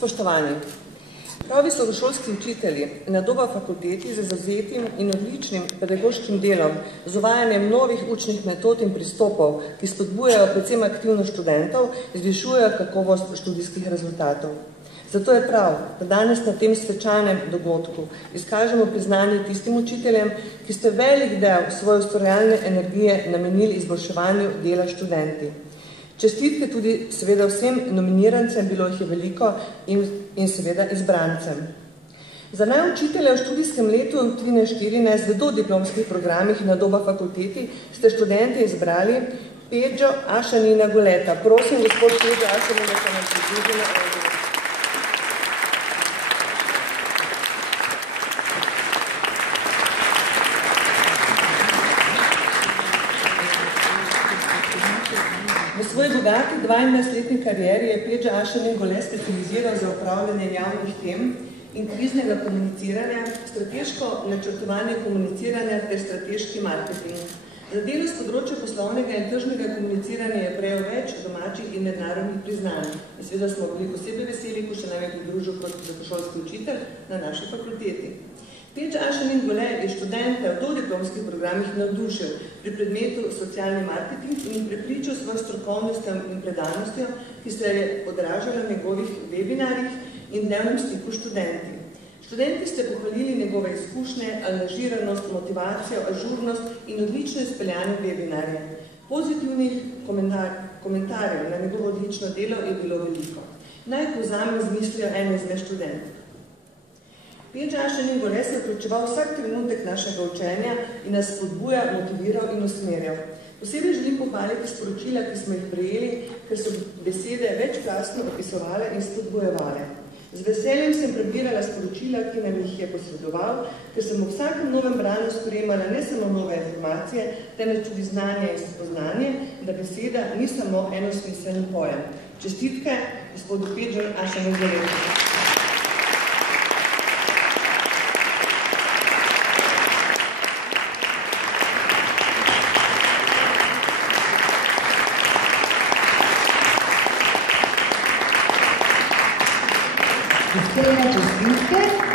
Spoštovani, prav visokošolski učitelji na Doba fakulteti z zavzetim in odličnim pedagoškim delom, z uvajanjem novih učnih metod in pristopov, ki spodbujajo predvsem aktivnost študentov, zvišujejo kakovost študijskih rezultatov. Zato je prav, da danes na tem svečanem dogodku izkažemo priznanje tistim učiteljem, ki ste velik del svoje ustvarjalne energije namenili izboljševanju dela študenti. Čestitke tudi seveda vsem nominirancem, bilo jih je veliko, in seveda izbrancem. Za naj učitelja v študijskem letu 13-14 v dodiplomskih programih na Doba fakulteti ste študenti izbrali Pedžo Ašanina Goleta. Prosim, gospod Pedžo Ašanina, da se nam pridruži na odru. V svoji bogati 22-letni karieri je Pedžo Ašanin Gole specializiral za upravljanje javnih tem in kriznega komuniciranja, strateško načrtovanje komuniciranja ter strateški marketing. Za delo s področja poslovnega in tržnega komuniciranja je prejel več domačih in mednarodnih priznanj. In seveda smo bili posebej veseli, ko še nam je pridružil kot visokošolski učitelj na naši fakulteti. Pedžo Ašanin Gole je študente v dodiplomskih programih navdušil pri predmetu socialni marketing in prepričal svojo strokovnostjo in predanostjo, ki se je odražala v njegovih webinarjih in dnevnem stiku študenti. Študenti ste pohvalili njegove izkušnje, angažiranost, motivacijo, ažurnost in odlično izpeljane webinarje. Pozitivnih komentarjev na njegovo odlično delo je bilo veliko. Naj povzamem z mislijo ene izmed študentov. Pedžo Ašanin Gole se je vključeval vsak trenutek našega učenja in nas spodbuja, motiviral in usmerjal. Posebej želim pohvaliti sporočila, ki smo jih prejeli, ker so besede večplastno opisovale in spodbujevale. Z veseljem sem prebirala sporočila, ki nam jih je posredoval, ker sem v vsakem novem branju sprejemala ne samo nove informacije, temveč tudi znanje in spoznanje, da beseda ni samo enosmiselni pojem. Čestitke gospodu Pedžo Ašanin Gole. Iskrene čestitke.